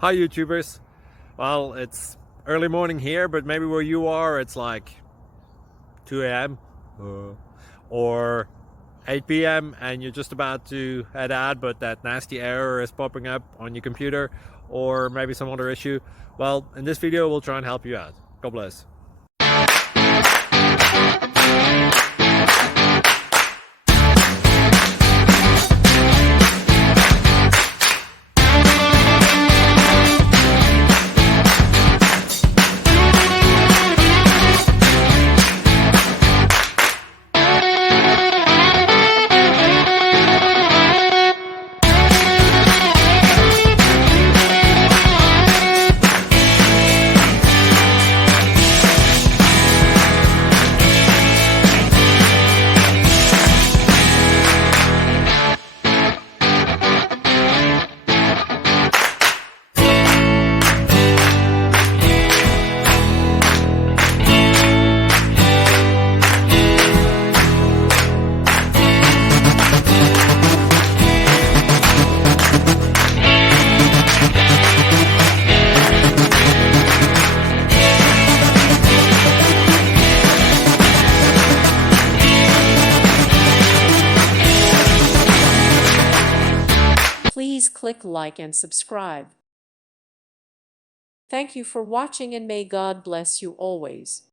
Hi YouTubers. Well, it's early morning here, but maybe where you are it's like 2 a.m. or 8 p.m. and you're just about to head out, but that nasty error is popping up on your computer, or maybe some other issue. Well, in this video we'll try and help you out. God bless. Please click like and subscribe. Thank you for watching and may God bless you always.